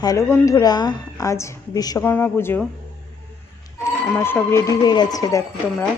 Hello বন্ধুরা আজ বিশ্বকর্মা পুজো। আমার সব রেডি হয়ে গেছে দেখো তোমরা।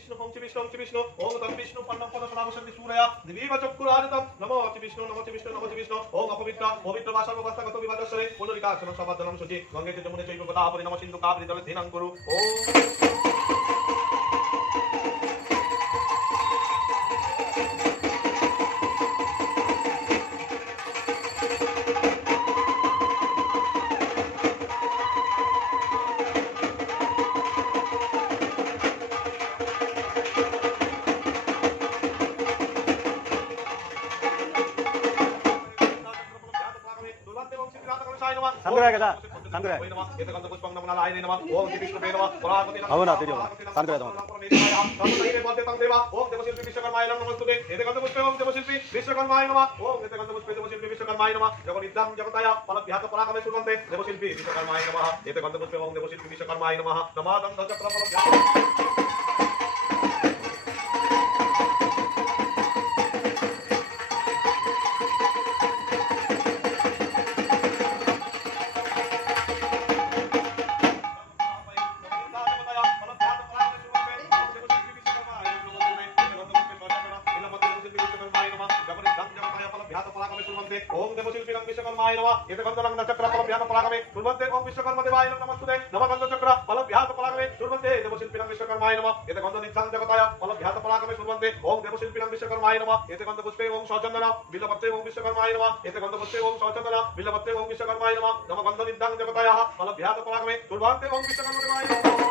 বিষ্ণু ওম শ্রী বিষ্ণু, ওম শ্রী বিষ্ণু, ওম তৎ বিষ্ণু পন্নম পদ সদাবশন্তি সূরয়া দিবীব চক্ষুরাহৃতম নমো শ্রী বিষ্ণু, নমো শ্রী বিষ্ণু, নমো শ্রী বিষ্ণু, ওম অপবিত্র, পবিত্র ভাষা অবস্থা গত বিবাদস্বরে পুনরিকা আচরণ সবাদনম সুচি গঙ্গে চমুনে চৈব কথা পরিণম সিন্ধু কাবৃতলে দিনাং করু। ওম। సంకురాయ కదా సంకురాయ అవునా తెలియదు సంకురాయ విశ్వకర్మాయ నమ నమ विश्वकर्माय नमः जगन्नाथ जगन्नाथाय फलं ध्यात परागमे कुर्वन्ते ओम देवशिल्पिनं विश्वकर्माय नमः यतकन्दलं नक्षत्र फलं ध्यात परागमे कुर्वन्ते ओम विश्वकर्म देवाय नमस्तुते नवकन्द चक्र फलं ध्यात परागमे कुर्वन्ते देवशिल्पिनं विश्वकर्माय नमः यतकन्द नित्सं जगताय फलं ध्यात परागमे कुर्वन्ते ओम देवशिल्पिनं विश्वकर्माय नमः यतकन्द पुष्पे ओम सौचन्दन बिलपत्रे ओम विश्वकर्माय नमः यतकन्द पुष्पे ओम सौचन्दन बिलपत्रे ओम विश्वकर्माय नमः नवकन्द नित्सं जगताय फलं ध्यात परागमे कुर्वन्ते ओम विश्वकर्म देवाय नमः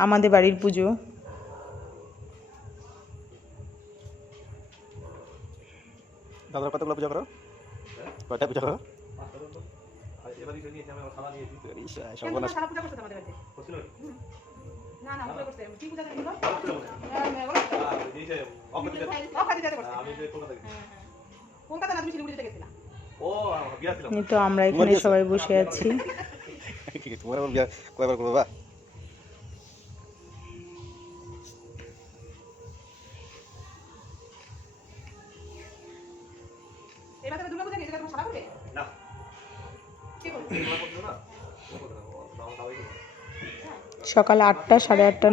মানুষের বাড়ির পুজো। রান্না করবে ওই আহ, তাহলে কি সারাদিন রাত না খাই থাকবে কেন? তুমি কাজে রান্না দিলে? তো আমরা উঠে স্নান করে অঞ্জলি তখন তো গরম পাচ্ছি সকাল ছয়টায় তো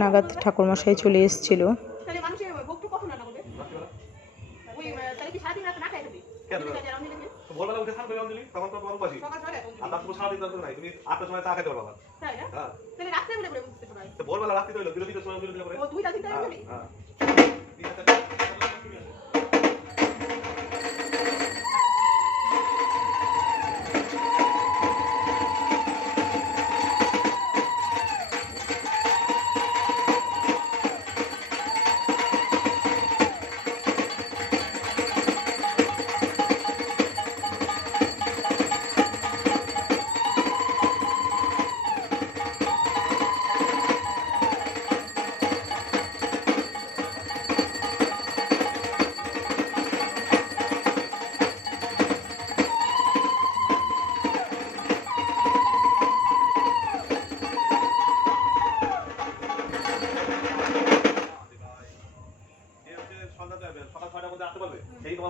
আর তার তোমার সারাদিন দরকার নাই। তুমি আটটার সময় চা খেতে পারবা তাই না? তাহলে রাত্রে বলে বলে বুঝতে শোনায় তো ভোরবেলা রাত্রি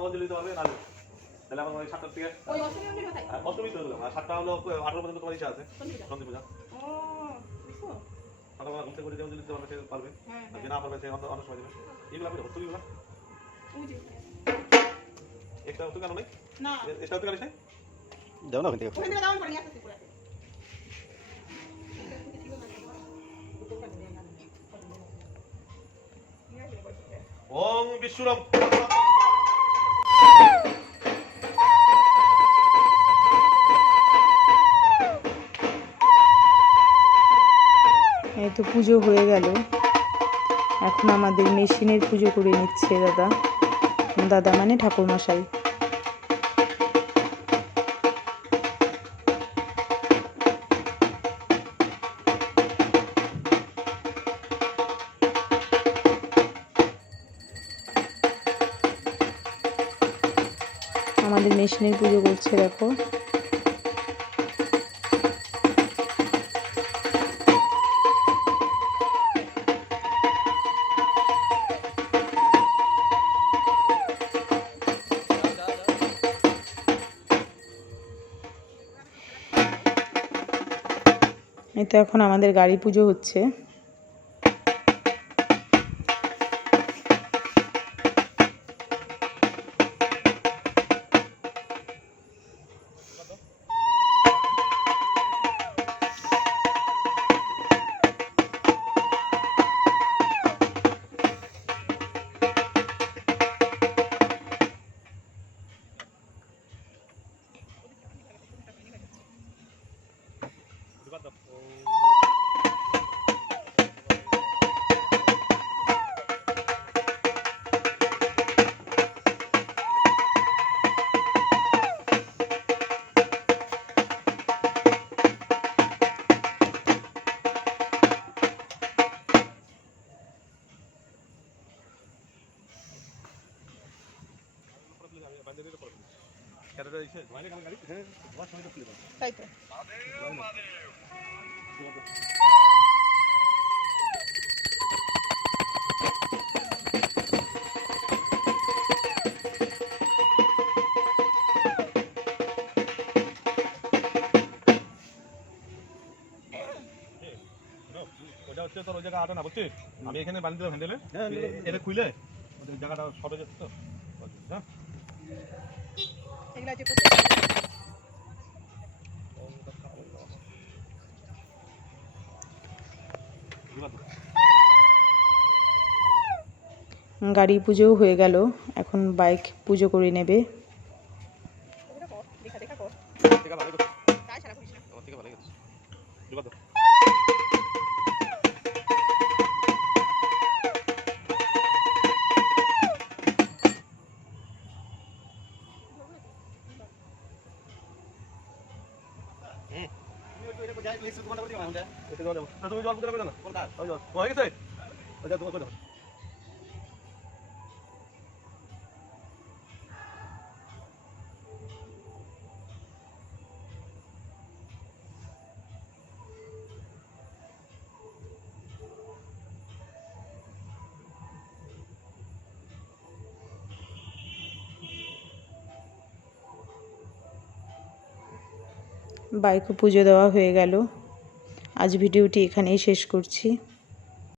অঞ্জলি দিতে পারবে না তাহলে আমার ওই সাতটার থেকে অষ্টমী তো হলো সাতটা হলো আঠারো পর্যন্ত তোমার ইচ্ছা আছে সন্ধি পূজা সকালবেলা যে দিতে পারবে সে পারবে। হ্যাঁ আর যে হ্যাঁ না পারবে সে অন্য অন্য সময় দেবে। এইগুলো আপনি ওই যে কেন নেই? কেন নেই? না ওখান থেকে। ওখান থেকে যাওয়ার পরে নিয়ে আসতেছি পুরো ওং বিশ্বরম এই তো পুজো হয়ে গেল। এখন আমাদের মেশিনের পুজো করে নিচ্ছে দাদা। দাদা মানে ঠাকুরমশাই। মেশিনের পুজো করছে দেখো। এই তো এখন আমাদের গাড়ি পুজো হচ্ছে। তাই তো ওটা হচ্ছে তোর ওই জায়গা আটা না বুঝছিস? আমি এখানে বানিয়ে দিলাম হ্যান্ডেলে। এটা খুলে ওদের জায়গাটা সরে যাচ্ছে তো। হ্যাঁ গাড়ি পুজোও হয়ে গেল এখন বাইক পুজো করে নেবে। তুমি জল বুঝতে পারবে না। ওই জল। হয়ে গেছে? ওই তোমার করে বাইকও পুজো দেওয়া হয়ে গেল। আজ ভিডিওটি এখানেই শেষ করছি।